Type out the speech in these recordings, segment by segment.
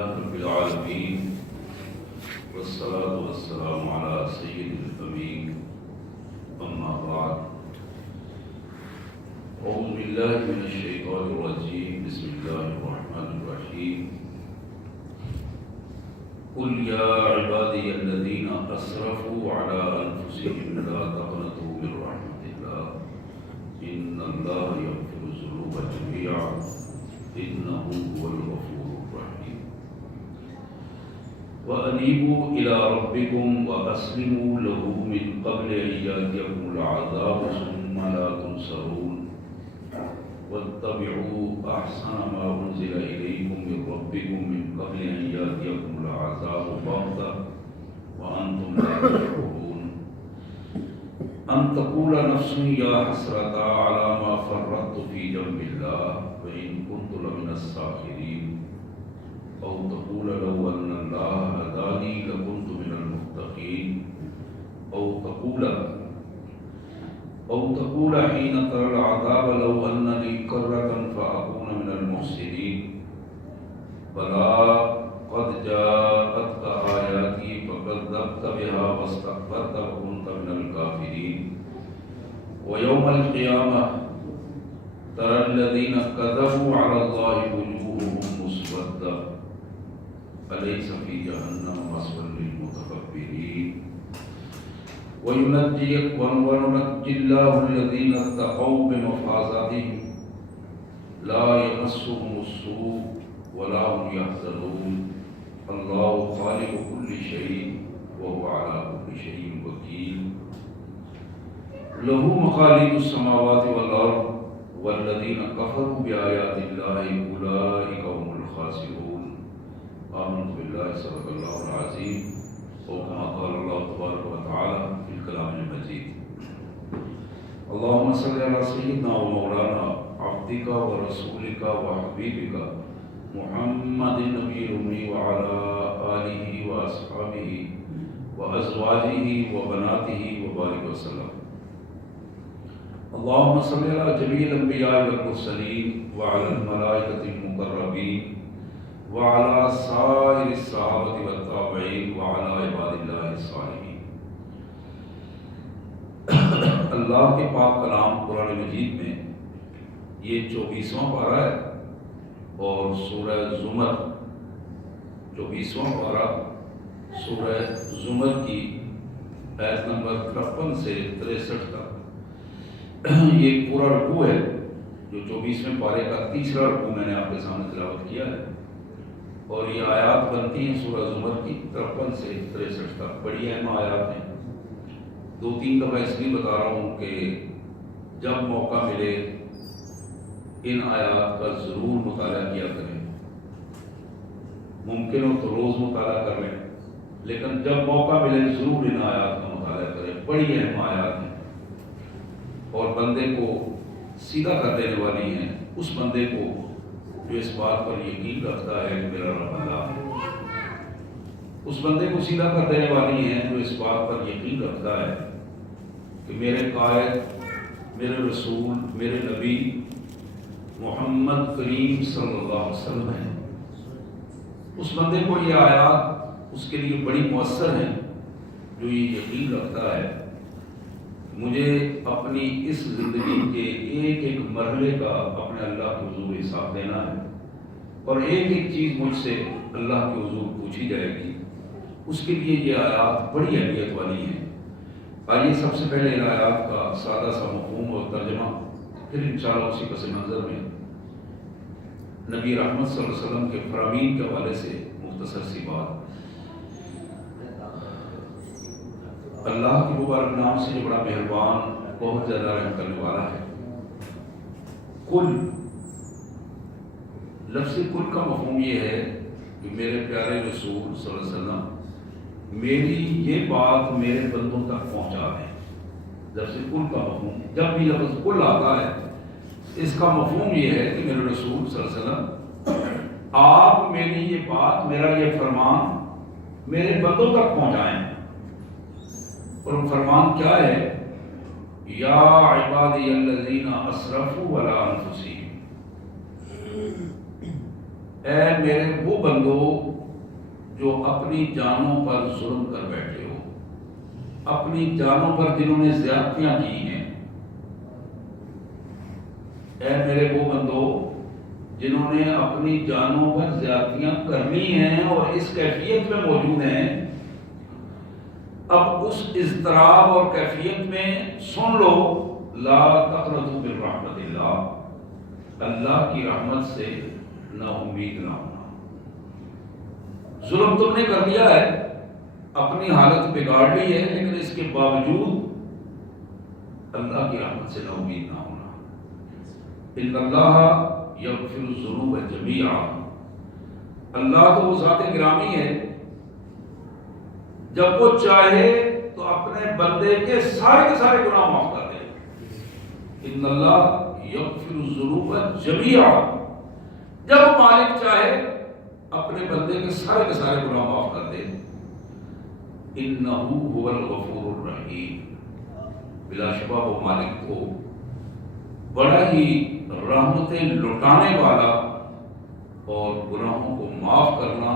رب العالمين والصلاة والسلام على سيد الأمين أما بعد أعوذ بالله من الشيطان الرجيم بسم الله الرحمن الرحيم قل يا عبادي الذين أسرفوا على أنفسهم لا تقنطوا من رحمة الله إن الله يغفر الذنوب جميعا إنه هو الغفور الرحيم وأنيبوا إلى ربكم وأسلموا له من قبل أن يأتيكم العذاب ثم لا تنصرون واتبعوا أحسن ما أنزل إليكم من ربكم من قبل أن يأتيكم العذاب بغتة وأنتم لا تشعرون أن تقول نفس يا حسرة على ما فرطت في جنب الله وإن كنت لمن الساخرين أو تقول لو أن الله هداني لكنت من المتقين أو تقول حين ترى العذاب لو أن لي كرة فأكون من المحسنين بلى قد جاءتك آياتي فكذبت بها واستكبرت وكنت من الكافرين ويوم القيامة ترى الذين كذبوا على الله وجوههم مسودة أليس في جهنم مثوى للمتكبرين وننجي الله الذين اتقوا بمفازاتهم لا يمسهم السوء ولا هم يحزنون الله خالق كل شيء وهو على كل شيء وكيل له مقاليد السماوات والأرض والذين كفروا بآيات الله أولئك هم الخاسرون آمنت بالله صدق الله العظيم وكما قال الله تبارك وتعالى في الكلام المجيد اللهم صل على سيدنا ومولانا عبدك ورسولك وحبيبك محمد النبي الأمي وعلى آله وأصحابه وأزواجه وبناته وبارك وسلم اللهم صل على جميع الأنبياء والمرسلين وعلى الملائكة المقربين وعلى سائر الصحابة والتابعين وعلى عباد الله الصالحين اللہ کے پاک کلام قرآن مجید میں یہ 24واں پارہ ہے اور سورہ زمر 24واں پارہ سورہ زمر کی آیت نمبر 53 سے 63 تک یہ پورا رکوع ہے جو 24ویں پارے کا تیسرا رکوع میں نے آپ کے سامنے تلاوت کیا ہے اور یہ آیات بنتی ہیں سورہ زمر کی 53 سے 63 تک بڑی اہم آیات ہیں 2-3 دفعہ اس لیے بتا رہا ہوں کہ جب موقع ملے ان آیات کا ضرور مطالعہ کیا کریں ممکن ہو تو روز مطالعہ کر لیں لیکن جب موقع ملے ضرور ان آیات کا مطالعہ کریں بڑی اہم آیات ہیں اور بندے کو سیدھا کر دینے والی ہیں اس بندے کو جو اس بات پر یقین رکھتا ہے کہ میرا رب اللہ ہے اس بندے کو سیدھا کر دینے والی ہیں جو اس بات پر یقین رکھتا ہے کہ میرے قائد میرے رسول میرے نبی محمد کریم صلی اللہ علیہ وسلم ہیں اس بندے کو یہ آیات اس کے لیے بڑی مؤثر ہیں جو یہ یقین رکھتا ہے مجھے اپنی اس زندگی کے ایک ایک مرحلے کا اپنے اللہ کے حضور حساب دینا ہے اور ایک ایک چیز مجھ سے اللہ کے حضور پوچھی جائے گی اس کے لیے یہ آیات بڑی اہمیت والی ہیں آئیے سب سے پہلے ان آیات کا سادہ سا مفہوم اور ترجمہ پھر انشاءاللہ اسی پس منظر میں نبی رحمت صلی اللہ علیہ وسلم کے فرامین کے حوالے سے مختصر سی بات اللہ کے مبارک نام سے جو بڑا مہربان بہت زیادہ رحم کرنے والا ہے کل لفظ کل کا مفہوم یہ ہے کہ میرے پیارے رسول صلی اللہ علیہ وسلم میری یہ بات میرے بندوں تک پہنچا دیں لفظ کل کا مفہوم جب بھی لفظ کل آتا ہے اس کا مفہوم یہ ہے کہ میرے رسول صلی اللہ علیہ وسلم آپ میری یہ بات میرا یہ فرمان میرے بندوں تک پہنچائیں اور فرمان کیا ہے یا عبادی الذین اسرفوا علی انفسہم اے میرے وہ بندو جو اپنی جانوں پر ظلم کر بیٹھے ہو، اپنی جانوں پر جنہوں نے زیادتیاں کی ہیں، اے میرے وہ بندو جنہوں نے اپنی جانوں پر زیادتیاں کرنی ہیں اور اس کیفیت میں موجود ہیں، اب اس اضطراب اور کیفیت میں سن لو، لا تقنطوا من رحمت اللہ، اللہ کی رحمت سے نا امید نہ ہونا۔ ظلم تم نے کر دیا ہے، اپنی حالت بگاڑ لی ہے، لیکن اس کے باوجود اللہ کی رحمت سے نا امید نہ ہونا۔ ان اللہ یغفر الذنوب جمیعا، اللہ تو وہ ذات گرامی ہے، جب وہ چاہے تو اپنے بندے کے سارے گناہ معاف کر دے۔ ان اللہ یغفر الذنوب جمیعا، جب مالک چاہے اپنے بندے کے سارے گناہ معاف کر دے۔ انہ هو الغفور الرحیم، بلا شبہ وہ مالک کو بڑا ہی رحمتیں لٹانے والا اور گناہوں کو معاف کرنا،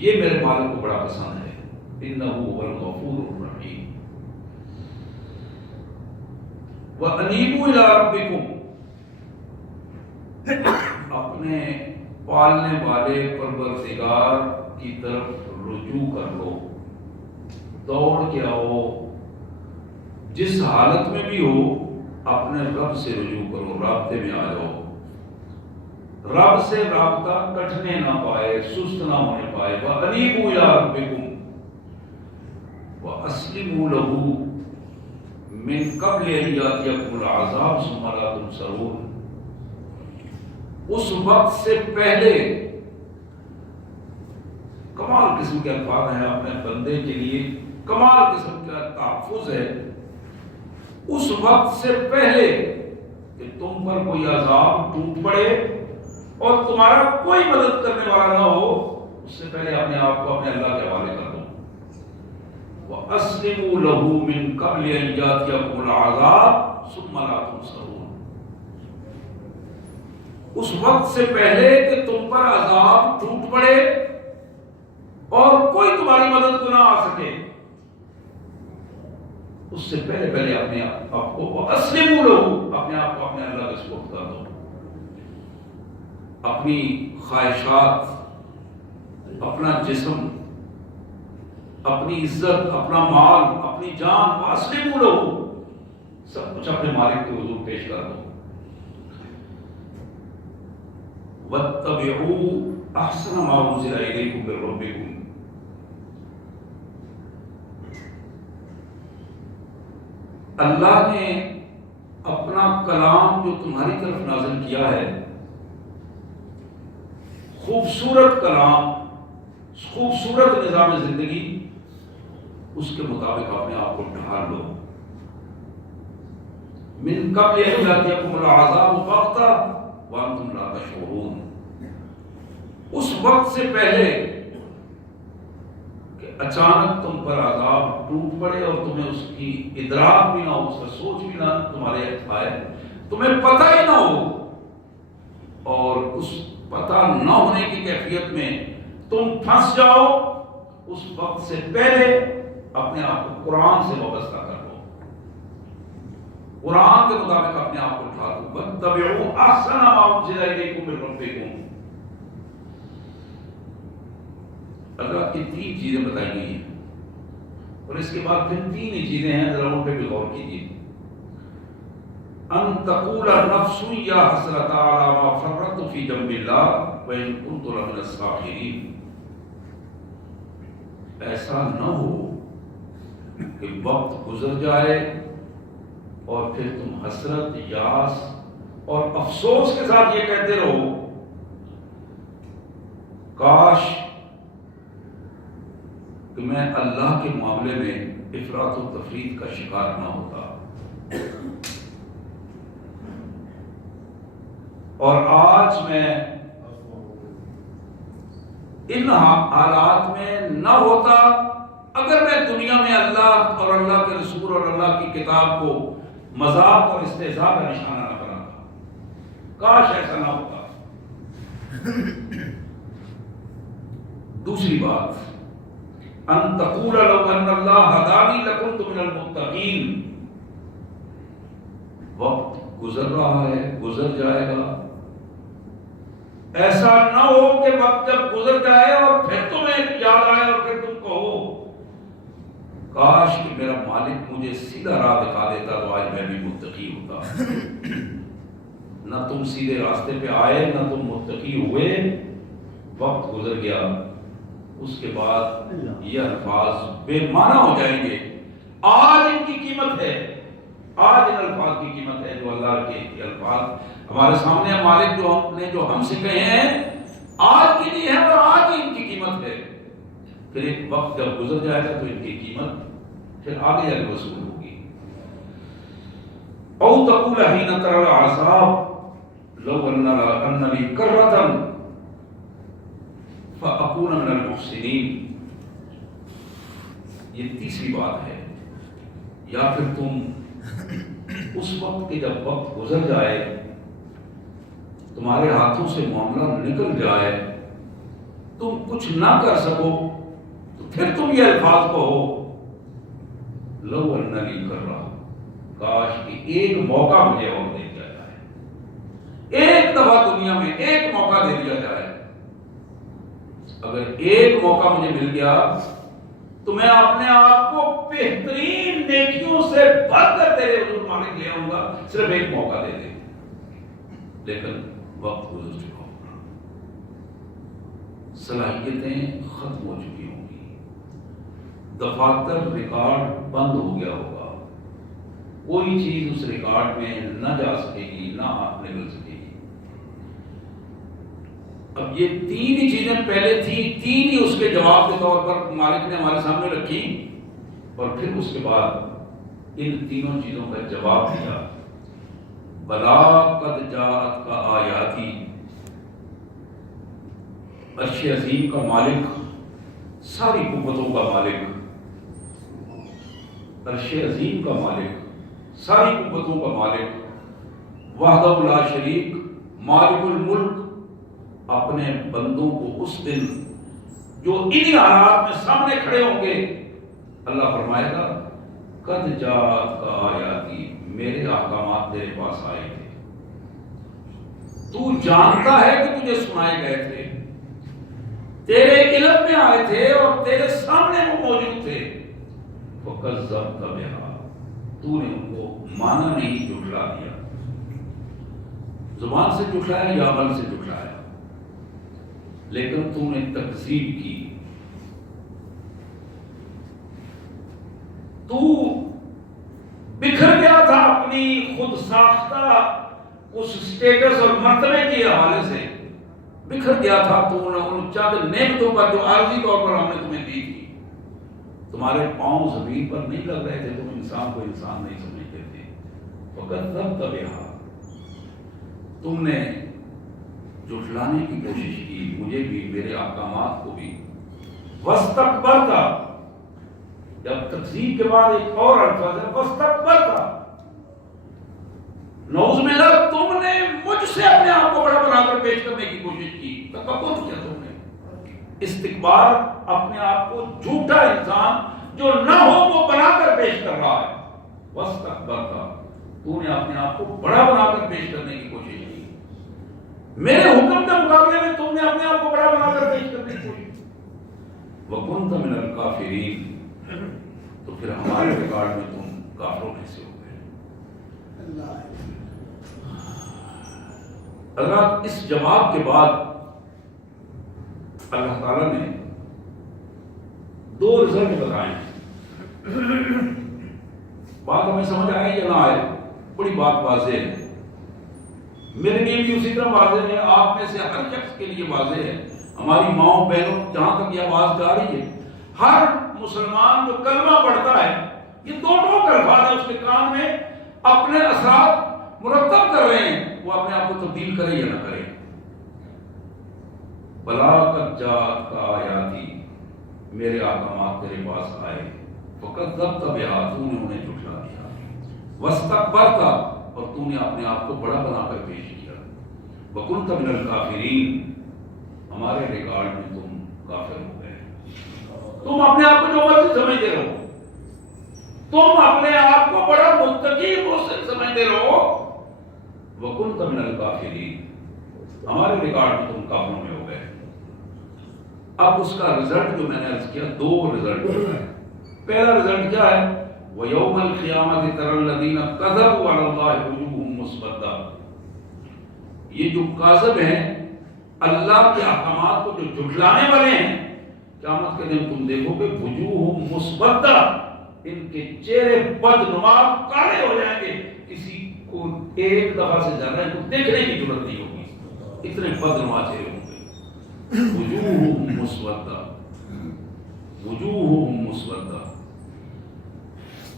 یہ میرے مالک کو بڑا پسند ہے۔ انہ هو الغفور الرحیم۔ وانیبوا الی ربکم، اپنے پالنے والے پروردگار کی طرف رجوع کر لو، دوڑ کے آؤ، جس حالت میں بھی ہو اپنے رب سے رجوع کرو، رابطے میں آ جاؤ، رب سے رابطہ کٹنے نہ پائے، سست نہ ہونے پائے۔ وانیبوا الی ربکم واسلموا له من قبل ان یاتیکم العذاب ثم لا تنصرون، اس وقت سے پہلے، کمال قسم کے الفاظ ہیں اپنے بندے کے لیے، کمال قسم کا تحفظ ہے، اس وقت سے پہلے کہ تم پر کوئی عذاب ٹوٹ پڑے اور تمہارا کوئی مدد کرنے والا نہ ہو، اس سے پہلے اپنے آپ کو اپنے اللہ کے حوالے کر دو۔ وَأَسْلِمُوا لَهُ مِن قَبْلِ أَن يَأْتِيَكُمُ الْعَذَابُ ثُمَّ لَا تُنصَرُونَ، اس وقت سے پہلے کہ تم پر عذاب ٹوٹ پڑے اور کوئی تمہاری مدد کو نہ آ سکے، اس سے پہلے اپنے آپ کو وَأَسْلِمُوا لَهُ، اپنے آپ کو اپنے اللہ کے سپرد کر دو، اپنی خواہشات، اپنا جسم، اپنی عزت، اپنا مال، اپنی جان، وَأَسْلِمُوا لَهُ، سب کچھ اپنے مالک کے حضور پیش کر دو۔ وَاتَّبِعُوا أَحْسَنَ مَا أُنزِلَ إِلَيْكُم مِّن رَّبِّكُم، اللہ نے اپنا کلام جو تمہاری طرف نازل کیا ہے، خوبصورت کلام، خوبصورت نظام زندگی، اس کے مطابق اپنے آپ کو ڈھال لو۔ من قبل ان یاتیکم العذاب بغتہ وانتم لا تشعرون، اس وقت سے پہلے کہ اچانک تم پر عذاب ٹوٹ پڑے اور تمہیں اس کی ادراک بھی نہ ہو، اس کا سوچ بھی نہ تمہارے آئے، تمہیں پتہ ہی نہ ہو، اور اس پتہ نہ ہونے کی کیفیت میں تم پھنس جاؤ، اس وقت سے پہلے اپنے آپ کو قرآن سے وابستہ کر لو، قرآن کے مطابق اپنے آپ کو اٹھا دو۔ وَاتَّبِعُوا أَحْسَنَ مَا أُنزِلَ إِلَيْكُم مِّن رَّبِّكُم، اللہ کی 3 چیزیں بتائی گئی ہیں، اور اس کے بعد پھر 3 ہی چیزیں ہیں، ذرا ان پہ بھی غور کیجیے۔ ان تقول نفس یا حسرۃ علی ما فرطت فی جنب اللہ وان کنت لمن الساخرین، ایسا نہ ہو کہ وقت گزر جائے اور پھر تم حسرت، یاس اور افسوس کے ساتھ یہ کہتے رہو، کاش کہ میں اللہ کے معاملے میں افراط و تفریط کا شکار نہ ہوتا، اور آج میں ان حالات میں نہ ہوتا اگر میں دنیا میں اللہ اور اللہ کے رسول اور اللہ کی کتاب کو مذاق اور استہزاء کا نشانہ نہ بناتا۔ کاش ایسا نہ ہوتا۔ دوسری بات، ان تقول لو ان اللہ ہدانی لکنت من المتقین. وقت گزر رہا ہے، گزر جائے گا. ایسا نہ ہو کہ وقت جب گزر جائے اور پھر تمہیں یاد آئے اور پھر تم کہو کاش کہ میرا مالک مجھے سیدھا راہ دکھا دیتا تو آج میں بھی متقی ہوتا. نہ تم سیدھے راستے پہ آئے، نہ تم متقی ہوئے، وقت گزر گیا. اس کے بعد یہ الفاظ بے معنی ہو جائیں گے. آج ان کی قیمت ہے، آج ان الفاظ کی قیمت ہے جو اللہ کے یہ الفاظ ہمارے سامنے مالک جو ہم سے کہے ہیں آج کے لیے ہے اور آج ہی ان کی قیمت ہے. پھر ایک وقت جب گزر جائے گا تو ان کی قیمت پھر آگے جا کے وصول ہوگی. او تقول حین تری العذاب لو ان لی کرۃ فاکون من المحسنین. یہ تیسری بات ہے. یا پھر تم اس وقت کے جب وقت گزر جائے، تمہارے ہاتھوں سے معاملہ نکل جائے، تم کچھ نہ کر سکو، تو پھر تم یہ الفاظ کہو لو ان لی کرۃ، کاش کہ ایک موقع مجھے اور دے دیا جائے، ایک دفعہ دنیا میں ایک موقع دے دیا جائے. اگر ایک موقع مجھے مل گیا تو میں اپنے آپ کو بہترین نیکیوں سے بھر کر تیرے حضور مالک لے آؤں گا، صرف ایک موقع دے دے. لیکن وقت گزر چکا ہوگا، صلاحیتیں ختم ہو چکی ہوں گی، دفاتر ریکارڈ بند ہو گیا ہوگا، کوئی چیز اس ریکارڈ میں نہ جا سکے گی، نہ ہاتھ نکل سکے گی. اب یہ تین ہی چیزیں پہلے تھی، تین ہی اس کے جواب کے طور پر مالک نے ہمارے سامنے رکھی، اور پھر اس کے بعد ان تینوں چیزوں کا جواب دیا. بلا قد جاءت کا آیاتی، عرش عظیم کا مالک، ساری قوتوں کا مالک، عرش عظیم کا مالک، ساری قوتوں کا مالک، وحدہ لا شریک، مالک الملک، اپنے بندوں کو اس دن جو انہی حالات میں سامنے کھڑے ہوں گے، اللہ فرمائے گا قد جاءت کا آیاتی، میرے احکامات تیرے پاس آئے تھے، تو جانتا ہے کہ تجھے سنائے گئے تھے، تیرے علم میں آئے تھے اور تیرے سامنے وہ موجود تھے. فَكَذَّبْتَ بِهَا، تو نے ان کو مانا نہیں، جھٹلا دیا. زبان سے جھٹلایا یا عمل سے جھٹلایا، لیکن تم نے تکذیب کی. تو بکھر گیا تھا اپنی خود ساختہ اس سٹیٹس اور مرتبے کے حوالے سے، بکھر گیا تھا. تو ان چند نعمتوں پر جو عارضی طور پر ہم نے تمہیں دی تھی، تمہارے پاؤں زمین پر نہیں لگ رہے تھے، تم انسان کو انسان نہیں سمجھتے تھے. فَكَذَّبْتَ بِهَا، تم نے جھٹلانے کی کوشش کی، مجھے بھی، میرے احکامات کو بھی. وَاسْتَكْبَرْتَ، جب تکذیب کے بعد ایک اور الفاظ ہے وَاسْتَكْبَرْتَ، نعوذ باللہ، تم نے مجھ سے اپنے آپ کو بڑا بنا کر پیش کرنے کی کوشش کی. تکبر کیا تم نے؟ استکبار، اپنے آپ کو جھوٹا انسان جو نہ ہو وہ بنا کر پیش کر رہا ہے. وَاسْتَكْبَرْتَ، تو نے اپنے آپ کو بڑا بنا کر پیش کرنے کی کوشش کی. میرے حکم کے مقابلے میں تم نے اپنے آپ کو بڑا بنا کر پیش کرنے کی کوشش. وَكُنْتَ مِنَ الْكَافِرِينَ، تو پھر ہمارے ریکارڈ میں تم کافروں میں سے ہو گئے. اللہ اس جواب کے بعد اللہ تعالیٰ نے دو رزلٹ بتائے. بات ہمیں سمجھ آئے یا نہ آئے، بڑی بات واضح ہے. میرے لیے بھی اسی طرح واضح ہے، آپ میں سے ہر شخص کے لیے واضح ہے. ہماری ماؤں بہنوں جہاں تک یہ آواز جا رہی ہے، ہر مسلمان جو کلمہ پڑھتا ہے، یہ دو الفاظ ہے اس کے کان میں، اپنے اثرات مرتب کر رہے ہیں، وہ اپنے آپ کو تبدیل کرے یا نہ کرے. بلا قد جاءت کا آیاتی، میرے احکامات تیرے پاس آئے. فَكَذَّبْتَ بِهَا، تو نے انہیں جھٹلا دیا. وَاسْتَكْبَرْتَ، اور تو نے اپنے آپ کو بڑا بنا کر پیش کیا. وَكُنْتَ مِنَ الْكَافِرِينَ، ہمارے ریکارڈ میں تم کافر ہو گئے. تم اپنے آپ کو جو مرضی سمجھتے رہو, تم اپنے آپ کو بڑا متقی محسن سمجھتے رہو. وَكُنْتَ مِنَ الْكَافِرِينَ, ہمارے ریکارڈ میں تم کافروں میں ہو گئے. اب اس کا رزلٹ جو میں نے عرض کیا, دو رزلٹ ہوتا ہے. پہلا رزلٹ کیا ہے؟ وَيَوْمَ الْقِيَامَةِ تَرَى الَّذِينَ كَذَبُوا عَلَى اللَّهِ وُجُوهُهُمْ مُسْوَدَّةٌ. یہ جو کاذب ہیں, اللہ کے احکامات کو جو جھٹلانے والے ہیں, قیامت کے دن تم دیکھو کہ وجوہہم مسودہ, ان کے چہرے بدنما کالے ہو جائیں گے. کسی کو ایک دفعہ سے زیادہ ان کو دیکھنے کی ضرورت نہیں ہوگی, اتنے بدنما چہرے ہوں گے. وجوہہم مسودہ, وجوہہم مسودہ.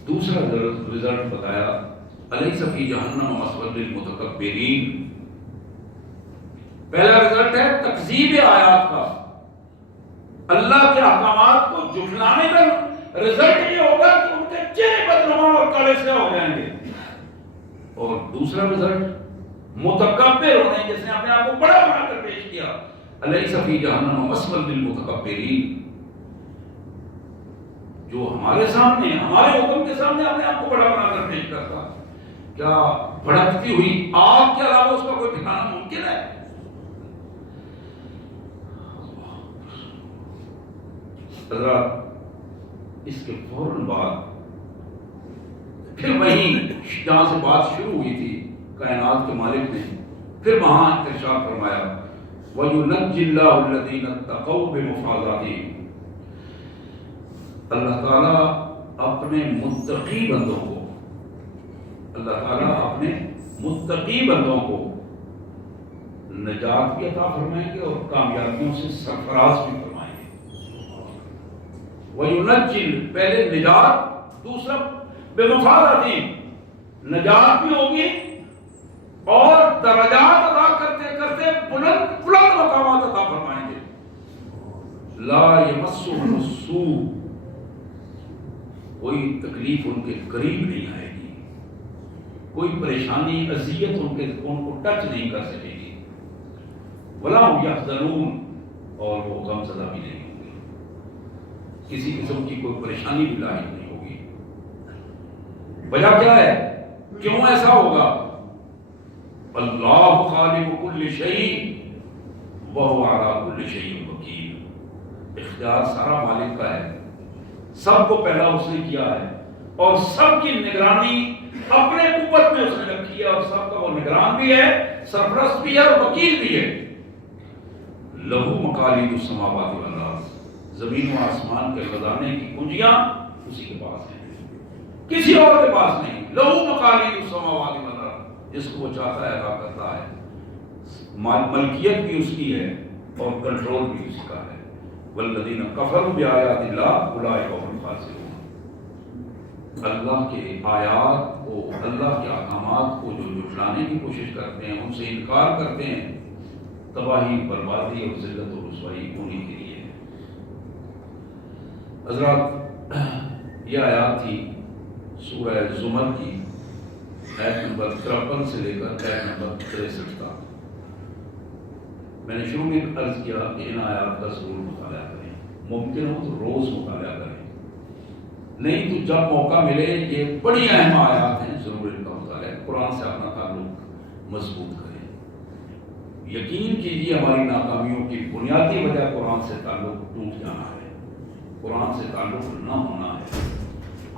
دوسرا رزلٹ بتایا, الیس فی جہنم مثوی للمتکبرین. پہلا رزلٹ ہے تکذیب آیات کا, اللہ کے احکامات کو جھٹلانے کا رزلٹ یہ ہوگا کہ ان کے چہرے بدنما اور کالے سیاہ ہو جائیں گے. اور دوسرا رزلٹ متکبر ہونے, جس نے اپنے آپ کو بڑا بنا کر پیش کیا. الیس فی جہنم مثوی للمتکبرین, جو ہمارے سامنے, ہمارے حکم کے سامنے اپنے آپ کو بڑا بنا کر پیش کرتا, کیا بھڑکتی ہوئی آگ کے علاوہ اس کا کوئی ٹھکانا ممکن ہے؟ حضرات, اس کے فوراً بعد پھر وہیں جہاں سے بات شروع ہوئی تھی کائنات کے مالک نے پھر وہاں ارشاد فرمایا وَيُنَجِّ اللَّهُ الَّذِينَ اتَّقَوْا بِمَفَازَاتِهِمْ. اللہ تعالیٰ اپنے متقی بندوں کو, اللہ تعالیٰ اپنے متقی بندوں کو نجات بھی عطا فرمائیں گے اور کامیابیوں سے سرفراز بھی فرمائیں گے. وَيُنَجِّ, پہلے نجات, دوسرا بِمَفَازَاتِهِمْ, نجات بھی ہوگی اور درجات عطا کرتے کرتے بلند بلند مقامات عطا فرمائیں گے. لا يمسهم السوء, کوئی تکلیف ان کے قریب نہیں آئے گی, کوئی پریشانی اذیت ان کو ٹچ نہیں کر سکے گی. ولا هم يحزنون, اور وہ غم زدہ بھی نہیں ہوں گے, کسی قسم کی کوئی پریشانی بھی لاحق نہیں ہوگی. وجہ کیا ہے, کیوں ایسا ہوگا؟ اللہ خالق کل شیء وهو علی کل شیء وکیل. اختیار سارا مالک کا ہے, سب کو پیدا اس نے کیا ہے اور سب کی نگرانی اپنے قوت میں اس نے رکھی ہے, اور سب کا وہ نگران بھی ہے, سرپرست بھی ہے اور وکیل بھی ہے. لہو مقالید السماوات والارض, زمین و آسمان کے خزانے کی کنجیاں اسی کے پاس ہیں, کسی اور کے پاس نہیں. لہو مقالید السماوات والارض, جس کو وہ چاہتا ہے عطا کرتا ہے, ملکیت بھی اس کی ہے اور کنٹرول بھی اس کا ہے. والذین کفروا بآیات اللہ اولئک هم الخاسرون. اللہ کے آیات کو, اللہ کے احکامات کو جو جھٹلانے کی کوشش کرتے ہیں, ان سے انکار کرتے ہیں, تباہی, بربادی اور ذلت و رسوائی انہی کے لیے ہے. حضرات, یہ آیات تھی سورہ زمر کی آیت نمبر 53 سے لے کر آیت نمبر 63 تک. میں نے شروع میں عرض کیا کہ ان آیات کا ضرور مطالعہ کریں, ممکن ہو تو روز مطالعہ کریں, نہیں تو جب موقع ملے, یہ بڑی اہم آیات ہیں, ضرور ان کا مطالعہ, قرآن سے اپنا تعلق مضبوط کریں. یقین کیجیے ہماری ناکامیوں کی بنیادی وجہ قرآن سے تعلق ٹوٹ جانا ہے, قرآن سے تعلق نہ ہونا ہے.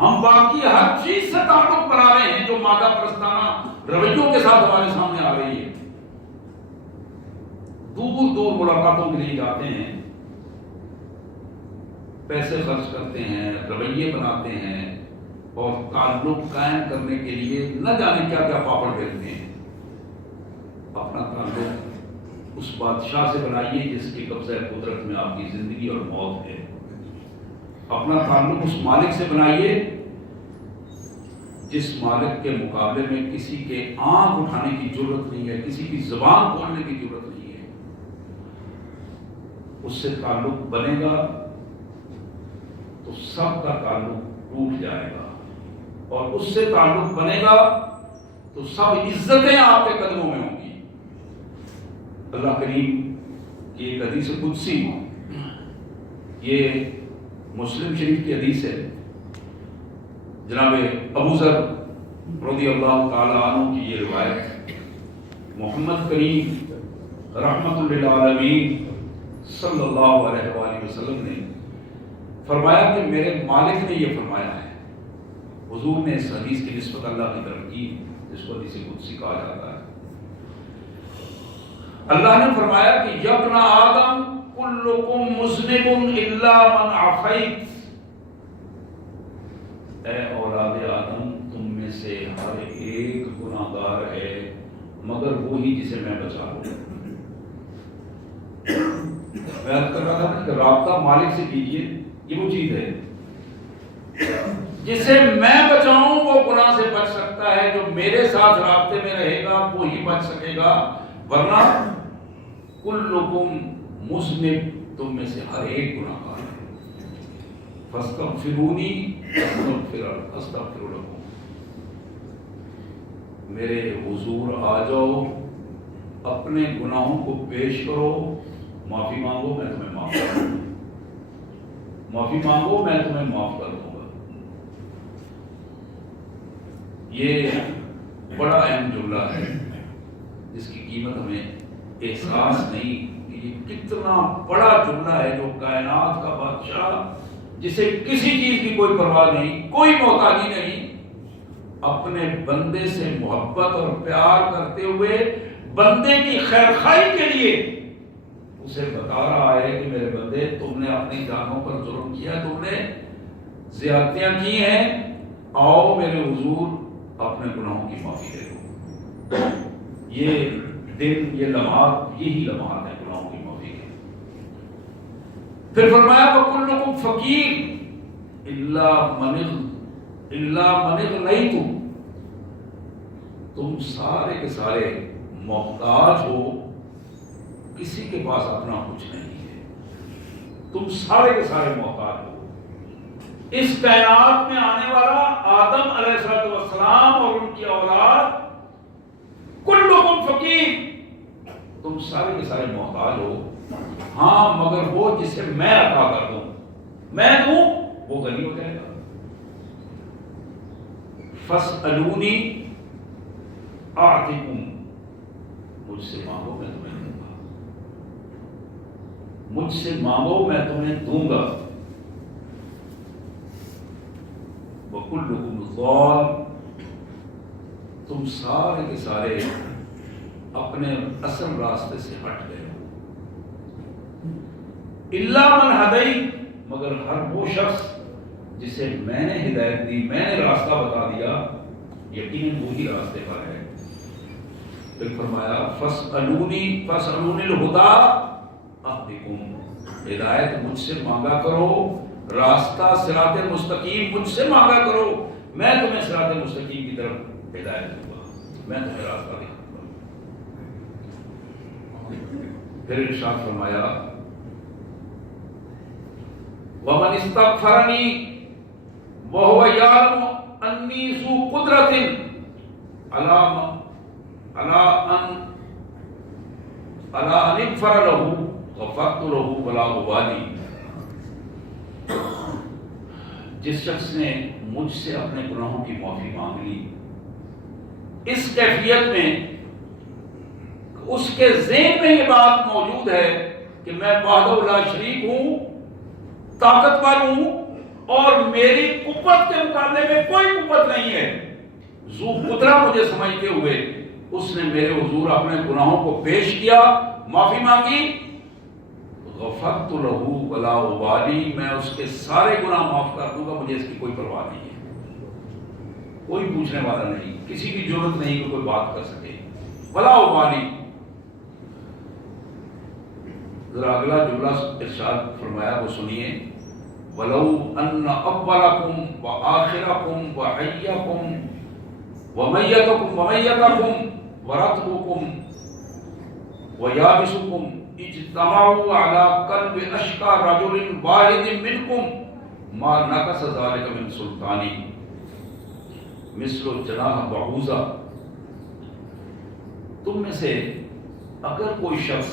ہم باقی ہر چیز سے تعلق بنا رہے ہیں جو مادہ پرستانہ رویوں کے ساتھ ہمارے سامنے آ رہی ہے. دور دور ملاقاتوں کے لیے جاتے ہیں, پیسے خرچ کرتے ہیں, رویے بناتے ہیں, اور تعلق قائم کرنے کے لیے نہ جانے کیا کیا پاپڑ بیلتے ہیں. اپنا تعلق اس بادشاہ سے بنائیے جس کے قبضہ قدرت میں آپ کی زندگی اور موت ہے. اپنا تعلق اس مالک سے بنائیے جس مالک کے مقابلے میں کسی کے آنکھ اٹھانے کی ضرورت نہیں ہے, کسی کی زبان کھولنے کی ضرورت نہیں ہے. اس سے تعلق بنے گا تو سب کا تعلق ٹوٹ جائے گا, اور اس سے تعلق بنے گا تو سب عزتیں آپ کے قدموں میں ہوں گی. اللہ کریم کہ ایک حدیث قدسی، یہ مسلم شریف کی حدیث ہے، جناب ابو ذر رضی اللہ تعالی عنہ کی یہ روایت، محمد کریم رحمت للعالمین صلی اللہ علیہ وآلہ وسلم نے فرمایا کہ میرے مالک نے یہ فرمایا ہے۔ حضور نے اس حدیث کی نسبت اللہ کی طرف کی، جس کو حدیث قدسی کہا جاتا ہے۔ اللہ نے فرمایا کہ یبن آدم کلکم مذنب الا من عفیت، اے اولاد آدم تم میں سے ہر ایک گناہ گار ہے مگر وہی جسے میں بچا لوں۔ میں عرض کر رہا تھا کہ رابطہ مالک سے کیجیے، یہ وہ چیز ہے جسے میں بچاؤں وہ گناہ سے بچ سکتا ہے، جو میرے ساتھ رابطے میں رہے گا وہی بچ سکے گا، ورنہ کلکم مذنب تم میں سے ہر ایک گناہ گار ہے۔ فاستغفرونی استغفر لکم، میرے حضور آ جاؤ، اپنے گناہوں کو پیش کرو، معافی مانگو، میں تمہیں معاف کر دوں گا، معافی مانگو میں تمہیں معاف کر دوں گا۔ یہ بڑا اہم جملہ ہے جس کی قیمت ہمیں احساس نہیں کہ یہ کتنا بڑا جملہ ہے، جو کائنات کا بادشاہ جسے کسی چیز کی کوئی پرواہ نہیں، کوئی محتاجی نہیں، اپنے بندے سے محبت اور پیار کرتے ہوئے بندے کی خیر خواہی کے لیے اسے بتا رہا ہے کہ میرے بندے تم نے اپنی جانوں پر ظلم کیا، تم نے زیادتیاں کی ہیں، آؤ میرے حضور اپنے گناہوں کی معافی دے دو۔ یہ دن، یہ لمحات، یہی لمحات ہیں گناہوں کی معافی کے۔ پھر فرمایا وَكُلُّكُمْ فَقِيرٌ إِلَّا مَنِ اغْنَيْتُمْ، تم سارے کے سارے محتاج ہو، کسی کے پاس اپنا کچھ نہیں ہے، تم سارے کے سارے محتاج ہو۔ اس کائنات میں آنے والا آدم علیہ السلام اور ان کی اولاد، کلکم فقیر، تم سارے کے سارے محتاج ہو، ہاں مگر وہ جسے میں عطا کر دوں، میں دوں، وہ غنی ہو جائے گا۔ فاسألونی اعطکم، مجھ سے مانگو میں تمہیں دوں گا، مجھ سے مانگو میں تمہیں دوں گا۔ وَكُلُّكُمْ ضَالٌ، تم سارے کے سارے اپنے اصل راستے سے ہٹ گئے ہو۔ إِلَّا مَنْ هَدَيْتُ، مگر ہر وہ شخص جسے میں نے ہدایت دی، میں نے راستہ بتا دیا، یقیناً وہی راستے پر ہے۔ پھر فرمایا فَاسْأَلُونِي الْهُدَىٰ أَهْدِكُمْ، ہدایت مجھ سے مانگا کرو، راستہ صراط مستقیم مجھ سے مانگا کرو، میں تمہیں صراط مستقیم کی طرف ہدایت دوں گا، میں تمہیں راستہ دکھاؤں گا۔ پھر ارشاد فرمایا وَمَنِ اسْتَغْفَرَنِي وَهُوَ يَعْلَمُ أَنِّي ذُو قُدْرَةٍ عَلَىٰ أَنْ أَغْفَرَ لَهُ غَفَرْتُ لَهُ وَلَا أُبَالِي، جس شخص نے مجھ سے اپنے گناہوں کی معافی مانگ لی اس کیفیت میں اس کے ذہن میں یہ بات موجود ہے کہ میں وحدہ لا شریک ہوں، طاقتور ہوں، اور میری قوت کے مقابلے میں کوئی قوت نہیں ہے، ذو قدرہ مجھے سمجھتے ہوئے اس نے میرے حضور اپنے گناہوں کو پیش کیا، معافی مانگی، غفرت لہ ولا ابالی، میں اس کے سارے گناہ معاف کر دوں گا، مجھے اس کی کوئی پرواہ نہیں ہے، کوئی پوچھنے والا نہیں، کسی کی ضرورت نہیں کہ کوئی بات کر سکے، ولا ابالی۔ ذرا اگلا جملہ ارشاد فرمایا وہ سنیے، وَلَوْ أَنَّ أَوَّلَكُمْ وَآخِرَكُمْ وَحَيَّكُمْ وَمَيَّتَكُمْ وَرَتْبُكُمْ وَيَابِسُكُمْ اجتمعوا على قلب اشقى رجل واحد منكم ما نقص ذلك من سلطانی مثل جناح بعوضہ، تم میں سے اگر کوئی شخص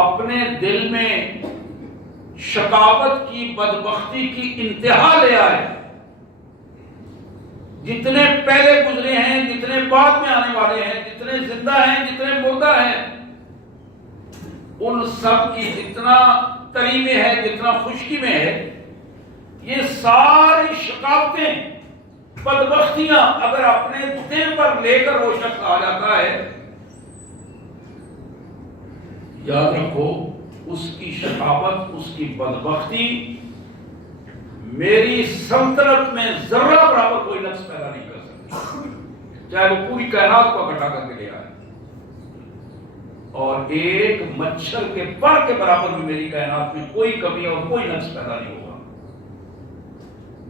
اپنے دل میں شقاوت کی، بدبختی کی انتہا لے آئے. جتنے پہلے گزرے ہیں، جتنے بعد میں آنے والے ہیں، جتنے زندہ ہیں، جتنے مردہ ہیں، ان سب کی جتنا تری میں ہے، جتنا خشکی میں ہے، یہ ساری شقاوتیں، بدبختیاں اگر اپنے دل پر لے کر وہ شخص آ جاتا ہے، یاد رکھو اس کی شقاوت، اس کی بدبختی میری سلطنت میں ذرہ برابر کوئی نقص پیدا نہیں کر سکتی، چاہے وہ پوری کائنات کو اکٹھا کر کے لے آئے. اور ایک مچھر کے پر کے برابر بھی میری کائنات میں کوئی کمی اور کوئی نقص پیدا نہیں ہوگا.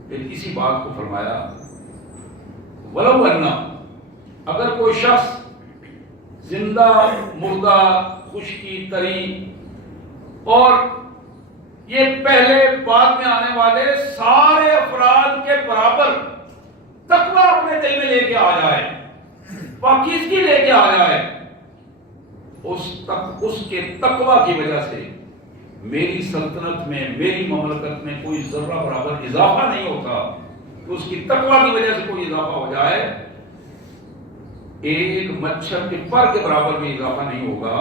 پھر اسی بات کو فرمایا ولو انا، اگر کوئی شخص زندہ، مردہ، خشکی، تری اور یہ پہلے بعد میں آنے والے سارے افراد کے برابر تقویٰ اپنے دل میں لے کے آ جائے، پاکیزگی لے کے آ جائے، اس کے تقویٰ کی وجہ سے میری سلطنت میں، میری مملکت میں کوئی ذرہ برابر اضافہ نہیں ہوتا، کہ اس کی تقویٰ کی وجہ سے کوئی اضافہ ہو جائے، ایک مچھر کے پر کے برابر بھی اضافہ نہیں ہوگا.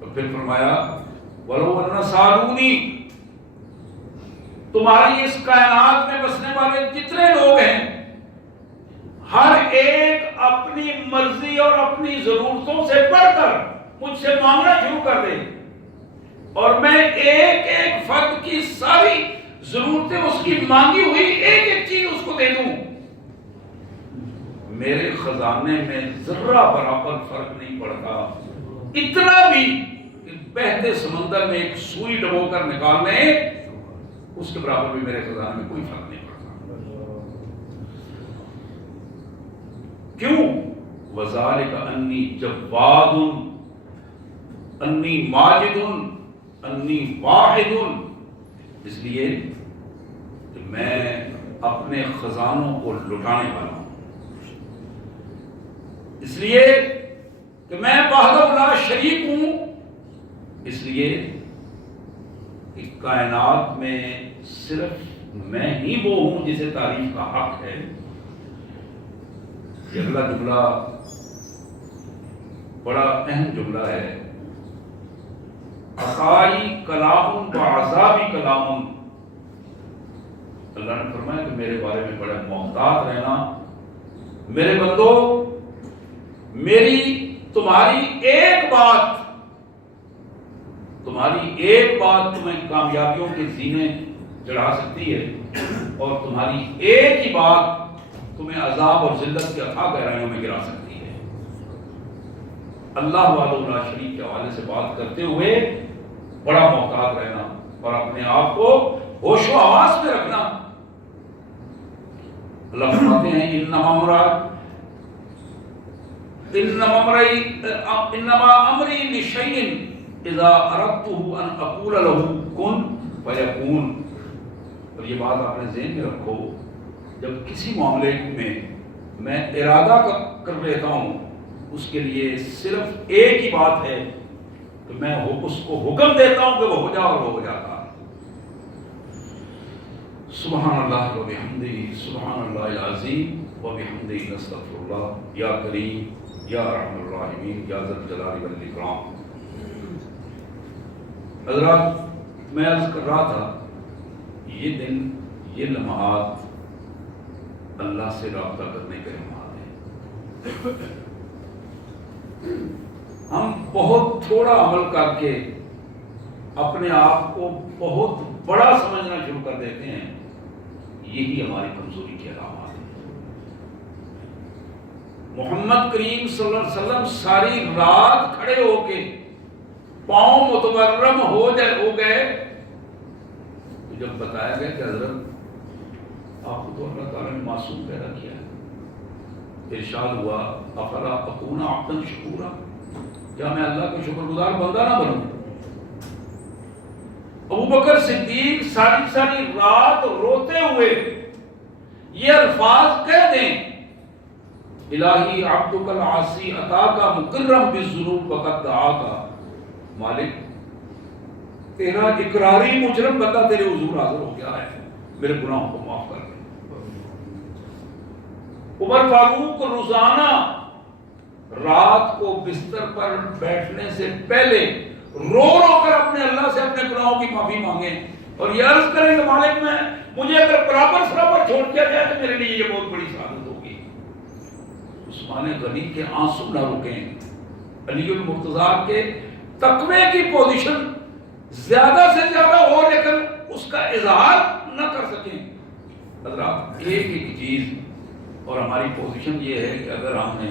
تو پھر فرمایا وَلَوْ أَنَّ سَأَلُونِي، تمہاری اس کائنات میں بسنے والے جتنے لوگ ہیں، ہر ایک اپنی مرضی اور اپنی ضرورتوں سے بڑھ کر مجھ سے مانگنا شروع کر دے، اور میں ایک ایک فرد کی ساری ضرورتیں، اس کی مانگی ہوئی ایک ایک چیز اس کو دے دوں، میرے خزانے میں ذرہ برابر فرق نہیں پڑتا. اتنا بھی کہ بہتے سمندر میں ایک سوئی ڈبو کر نکالنے، اس کے برابر بھی میرے خزانے میں کوئی فرق نہیں پڑتا. کیوں؟ وَذَلِكَ أَنِّي جَوَّادٌ أَنِّي مَاجِدٌ أَنِّي وَاحِدٌ، اس لیے کہ میں اپنے خزانوں کو لٹانے والا ہوں، اس لیے کہ میں وحدہ لا شریک ہوں، اس لیے کہ کائنات میں صرف میں ہی وہ ہوں جسے تعریف کا حق ہے. یہ اگلا جملہ بڑا اہم جملہ ہے. عطائی کلام و عذابی کلام، اللہ نے فرمایا کہ میرے بارے میں بڑا محتاط رہنا میرے بندو. میری تمہاری ایک بات تمہیں کامیابیوں کے زینے چڑھا سکتی ہے، اور تمہاری ایک ہی بات تمہیں عذاب اور ذلت کے اتھاہ گہرائیوں میں گرا سکتی ہے. اللہ وحدہ لا شریک کے حوالے سے بات کرتے ہوئے بڑا محتاط رہنا اور اپنے آپ کو ہوش و حواس میں رکھنا. اللہ فرماتے ہیں انما امری لشیء اذا اردته ان اقول له کن فیکون. اور یہ بات آپ نے ذہن میں رکھو، جب کسی معاملے میں ارادہ کر لیتا ہوں، اس کے لیے صرف ایک ہی بات ہے کہ میں اس کو حکم دیتا ہوں کہ وہ ہو جا، اور وہ ہو جاتا. سبحان اللہ و بحمدہ، سبحان اللہ العظیم و بحمدہ، نستغفر اللہ. یا کریم یا رحم الراحمین یا ذی الجلال والاکرام. حضرات، میں عرض کر رہا تھا، یہ دن، یہ لمحات اللہ سے رابطہ کرنے کے لمحات ہیں. ہم بہت تھوڑا عمل کر کے اپنے آپ کو بہت بڑا سمجھنا شروع کر دیتے ہیں. یہی ہماری کمزوری کی علامات ہیں. محمد کریم صلی اللہ علیہ وسلم ساری رات کھڑے ہو کے پاؤں متورم ہو گئے، تو جب بتایا گیا کہ حضرت آپ کو تو اللہ تعالیٰ نے معصوم پیدا کیا ہے، ارشاد ہوا افلا اکون عبدا شکورا، کیا میں اللہ کا شکر گزار بندہ نہ بنوں؟ ابوبکر صدیق ساری رات روتے ہوئے یہ الفاظ کہہ دیں، الہی عبدک العاصی عطاکا مکرم بالذنوب وقد دعاکا، مالک تیرا اقراری مجرم بندہ تیرے حضور حاضر ہو گیا ہے، میرے گناہوں کو معاف کر دے۔ عمر فاروق روزانہ رات کو بستر پر بیٹھنے سے پہلے رو رو کر اپنے اللہ سے اپنے گناہوں کی معافی مانگیں اور یہ عرض کریں کہ مالک مجھے اگر برابر سرابر چھوڑ دیا جائے تو میرے لیے یہ بہت بڑی سعادت ہوگی۔ عثمان غنی کے آنسو نہ رکیں، علی المرتضیٰ کے تقوی کی پوزیشن زیادہ سے زیادہ ہو لیکن اس کا اظہار نہ کر سکیں۔ حضرات ایک ایک چیز، اور ہماری پوزیشن یہ ہے کہ اگر ہم نے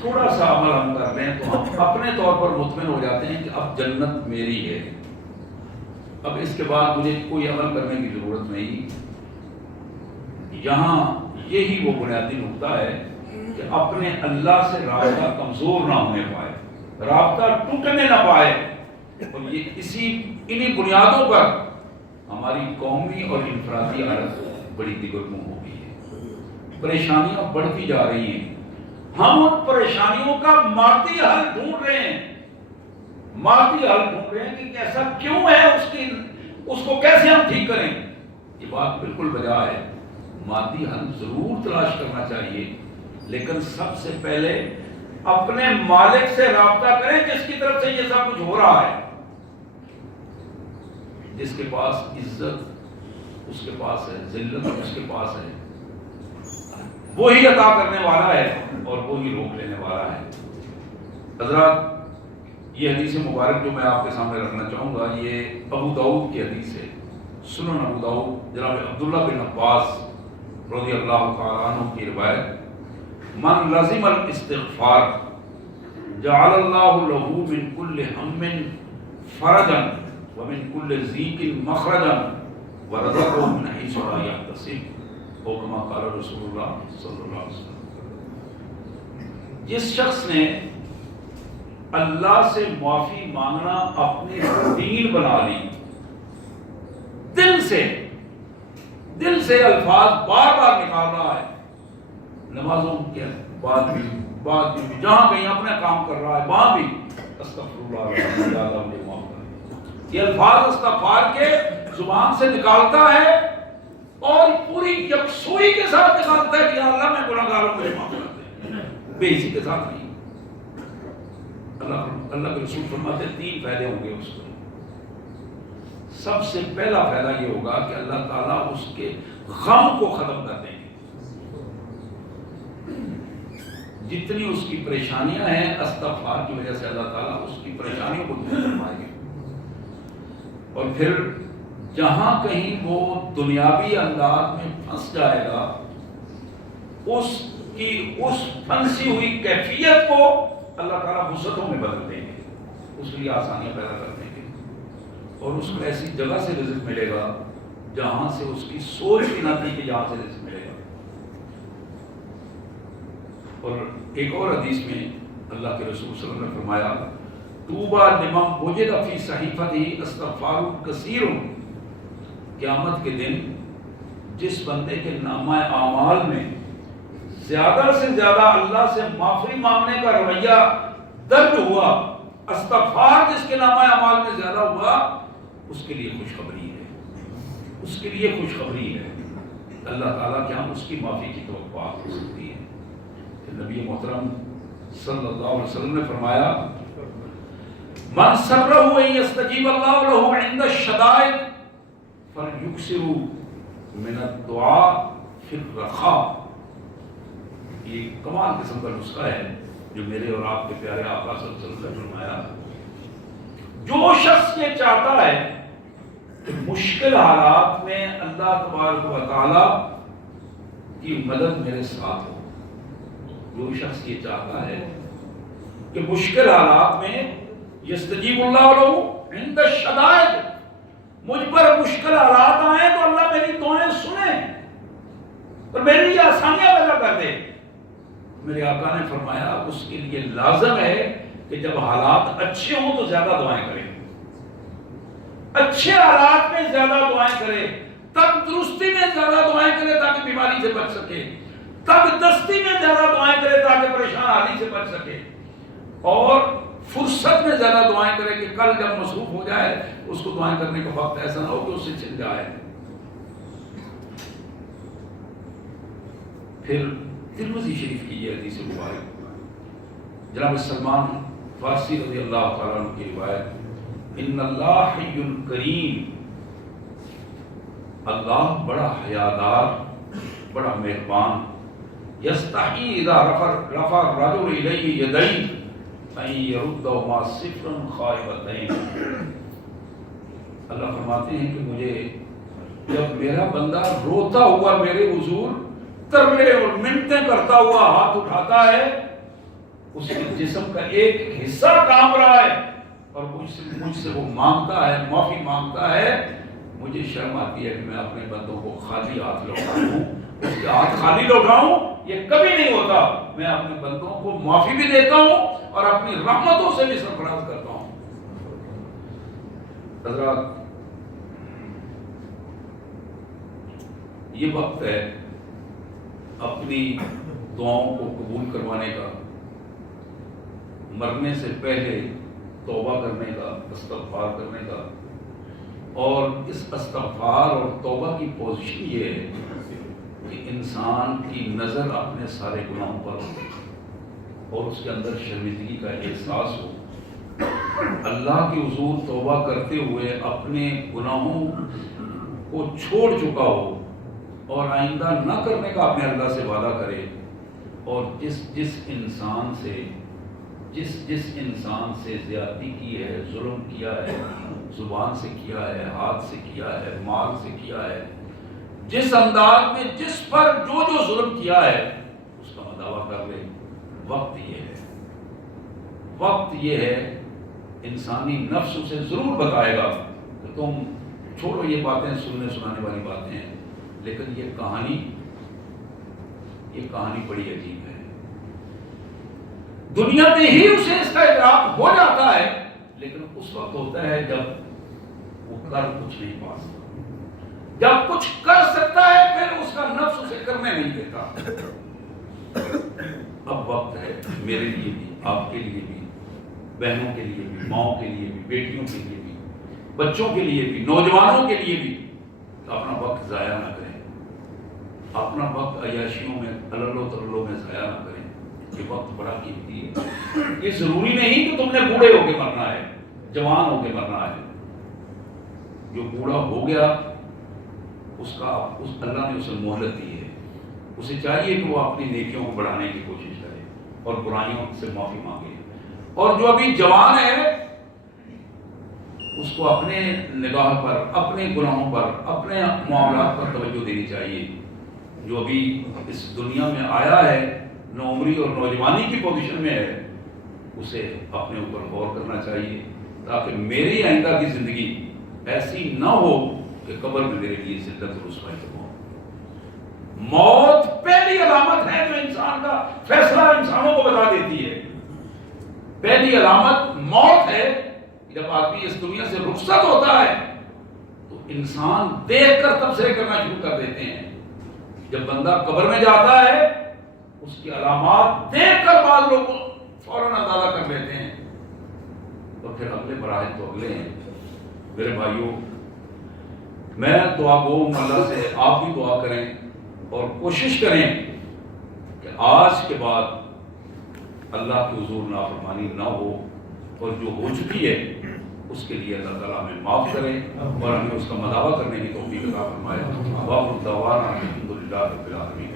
تھوڑا سا عمل ہم کر لیں تو ہم اپنے طور پر مطمئن ہو جاتے ہیں کہ اب جنت میری ہے، اب اس کے بعد مجھے کوئی عمل کرنے کی ضرورت نہیں۔ یہاں یہی وہ بنیادی نقطہ ہے کہ اپنے اللہ سے رابطہ کمزور نہ ہونے پائے، رابطہ ٹوٹنے نہ پائے، اور یہ انہی بنیادوں پر ہماری قومی اور انفرادی حالت بڑی دیگرگوں ہو گئی ہے، پریشانیاں بڑھتی جا رہی ہیں۔ ہم ان پریشانیوں کا مادی حل ڈھونڈ رہے ہیں، مادی حل ڈھونڈ رہے ہیں کہ ایسا کیوں ہے، اس کو کیسے ہم ٹھیک کریں۔ یہ بات بالکل بجا ہے، مادی حل ضرور تلاش کرنا چاہیے، لیکن سب سے پہلے اپنے مالک سے رابطہ کریں جس کی طرف سے یہ سب کچھ ہو رہا ہے، جس کے پاس عزت اس کے پاس ہے، ذلت اس کے پاس ہے، وہی عطا کرنے والا ہے اور وہی روک لینے والا ہے۔ حضرات یہ حدیث مبارک جو میں آپ کے سامنے رکھنا چاہوں گا، یہ ابو داؤد کی حدیث ہے، سنن ابو داؤد، جناب عبداللہ بن عباس رضی اللہ تعالیٰ عنہ کی روایت، من لزم الاستغفار جعل اللہ له من كل ہم فرجا ومن كل ضیق مخرجا ورزقه من حیث لا یحتسب، او کما قال رسول اللہ صلی اللہ علیہ وسلم۔ جس شخص نے اللہ سے معافی مانگنا اپنی روٹین بنا لی، دل سے الفاظ بار بار نکال رہا ہے، نمازوں کے بعد بھی جہاں کہیں اپنا کام کر رہا ہے وہاں بھی استغفر اللہ مجھے معاف کر، یہ الفاظ استغفار کے زبان سے نکالتا ہے اور پوری یکسوئی کے ساتھ نکالتا ہے کہ یا اللہ میں گناہگار ہوں مجھے معاف کر دے، بے عزتی کے ساتھ نہیں۔ اللہ کے رسول فرماتے ہیں 3 فائدے ہوں گے اس کو۔ سب سے پہلا فائدہ یہ ہوگا کہ اللہ تعالیٰ اس کے غم کو ختم کر دیں گے، جتنی اس کی پریشانیاں ہیں استغفار کی وجہ سے اللہ تعالیٰ اس کی پریشانیوں کو دور فرمائیں گے، اور پھر جہاں کہیں وہ دنیاوی انداز میں پھنس جائے گا اس کی اس پھنسی ہوئی کیفیت کو اللہ تعالیٰ وسعتوں میں بدل دیں گے، اس کے لیے آسانیاں پیدا کر دیں گے، اور اس کو ایسی جگہ سے رزق ملے گا جہاں سے اس کی سوچ بھی نہ تھی کہ جہاں سے رزق ملے گا۔ اور ایک اور حدیث میں اللہ کے رسول صلی اللہ علیہ وسلم نے فرمایا طوبیٰ لمن وجد فی صحیفته استغفار کثیر، قیامت کے دن جس بندے کے نامہ اعمال میں زیادہ سے زیادہ اللہ سے معافی مانگنے کا رویہ درج ہوا، استغفار جس کے نامہ اعمال میں زیادہ ہوا، اس کے لیے خوشخبری ہے، اس کے لیے خوشخبری ہے، اللہ تعالیٰ کے ہم اس کی معافی کی توقع ہو سکتی ہے۔ نبی محترم صلی اللہ علیہ وسلم نے فرمایا من سرہ ان یستجیب اللہ له عند الشدائد فلیکثر من الدعاء فی الرخاء۔ یہ کمال قسم کا نسخہ ہے جو میرے اور آپ کے پیارے آقا صلی اللہ علیہ وسلم نے فرمایا، جو شخص یہ چاہتا ہے کہ مشکل حالات میں اللہ تبارک و تعالی کی مدد میرے ساتھ ہو، جو شخص یہ چاہتا ہے کہ مشکل حالات میں یستجیب اللہ له عند الشدائد، مجھ پر مشکل حالات آئیں تو اللہ میری دعائیں سنیں اور میرے لیے آسانیاں پیدا کر دے، میرے آقا نے فرمایا اس کے لیے لازم ہے کہ جب حالات اچھے ہوں تو زیادہ دعائیں کرے، اچھے حالات میں زیادہ دعائیں کرے، تندرستی میں زیادہ دعائیں کرے تاکہ بیماری سے بچ سکے، تب دستی میں زیادہ دعائیں کرے تاکہ پریشان حالی سے بچ سکے، اور فرصت میں زیادہ دعائیں کرے کہ کل جب مصروف ہو جائے اس کو دعائیں کرنے کا وقت ایسا نہ ہو کہ اس سے چھن جائے. پھر ترمذی شریف کی یہ حدیث مبارک جناب سلمان فارسی رضی اللہ تعالیٰ عنہ کی روایت, ان اللہ حی کریم, اللہ بڑا حیادار, بڑا مہربان, یستحی اذا رفع الرجل الیہ یدیہ ان یردہما صفرا خائبتین. اللہ فرماتے ہیں کہ مجھے جب میرا بندہ روتا ہوا میرے حضور ترلے اور منتیں کرتا ہوا ہاتھ اٹھاتا ہے, اس کے جسم کا ایک حصہ کانپ رہا ہے اور مجھ سے وہ مانگتا ہے, معافی مانگتا ہے, مجھے شرم آتی ہے کہ میں اپنے بندوں کو خالی ہاتھ لوٹاؤں, اس کے ہاتھ خالی لوٹاؤں, یہ کبھی نہیں ہوتا. میں اپنے بندوں کو معافی بھی دیتا ہوں اور اپنی رحمتوں سے بھی سرفراز کرتا ہوں. حضرات, یہ وقت ہے اپنی دعاؤں کو قبول کروانے کا, مرنے سے پہلے توبہ کرنے کا, استغفار کرنے کا. اور اس استغفار اور توبہ کی پوزیشن یہ ہے کہ انسان کی نظر اپنے سارے گناہوں پر ہو اور اس کے اندر شرمندگی کا احساس ہو. اللہ کے حضور توبہ کرتے ہوئے اپنے گناہوں کو چھوڑ چکا ہو اور آئندہ نہ کرنے کا اپنے اللہ سے وعدہ کرے. اور جس انسان سے زیادتی کی ہے, ظلم کیا ہے, زبان سے کیا ہے, ہاتھ سے کیا ہے, مال سے کیا ہے, جس انداز میں جس پر جو ظلم کیا ہے اس کا مداوع کر لے. وقت یہ ہے انسانی نفس اسے ضرور بتائے گا کہ تم چھوڑو یہ باتیں سننے سنانے والی باتیں ہیں, لیکن یہ کہانی بڑی عجیب ہے. دنیا میں ہی اسے اس کا ادراک ہو جاتا ہے, لیکن اس وقت ہوتا ہے جب وہ کر کچھ نہیں پا سکتا. جب کچھ کر سکتا ہے پھر اس کا نفس اسے کرنے نہیں دیتا. اب وقت ہے میرے لیے بھی, آپ کے لیے بھی, بہنوں کے لیے بھی, ماؤں کے لیے بھی, بیٹیوں کے لیے بھی, بچوں کے لیے بھی, نوجوانوں کے لیے بھی, اپنا وقت ضائع نہ کریں. اپنا وقت عیاشیوں میں, تللو تللو میں ضائع نہ کریں. یہ وقت بڑا قیمتی ہے. یہ ضروری نہیں کہ تم نے بوڑھے ہو کے مرنا ہے, جوان ہو کے مرنا ہے. جو بوڑھا ہو گیا اللہ نے اسے مہلت دی ہے. اسے چاہیے کہ وہ اپنی نیکیوں کو بڑھانے کی کوشش کرے اور برائیوں سے معافی مانگے. اور جو ابھی جوان ہے اس کو اپنے نگاہ پر, اپنے گناہوں پر, اپنے معاملات پر توجہ دینی چاہیے. جو ابھی اس دنیا میں آیا ہے, نوعمری اور نوجوانی کی پوزیشن میں ہے, اسے اپنے اوپر غور کرنا چاہیے تاکہ میری آئندہ کی زندگی ایسی نہ ہو کہ قبر میں میرے لیے ذلت اور رسوائی ہو. موت پہلی علامت ہے جو انسان کا فیصلہ انسانوں کو بتا دیتی ہے. پہلی علامت موت ہے. جب آدمی اس دنیا سے رخصت ہوتا ہے تو انسان دیکھ کر تبصرے کرنا شروع کر دیتے ہیں. جب بندہ قبر میں جاتا ہے اس کی علامات دیکھ کر بعض لوگ فوراً اندازہ کر لیتے ہیں. تو پھر اگلے مراحل تو اگلے ہیں. میرے بھائیوں, میں دعا گو اللہ سے, آپ بھی دعا کریں اور کوشش کریں کہ آج کے بعد اللہ کے حضور نافرمانی نہ ہو, اور جو ہو چکی ہے اس کے لیے اللہ تعالیٰ ہمیں معاف کرے اور ہمیں اس کا مداوع کرنے کی توفیق عطا فرمائے. وآخر دعوانا الحمد للہ رب العالمین.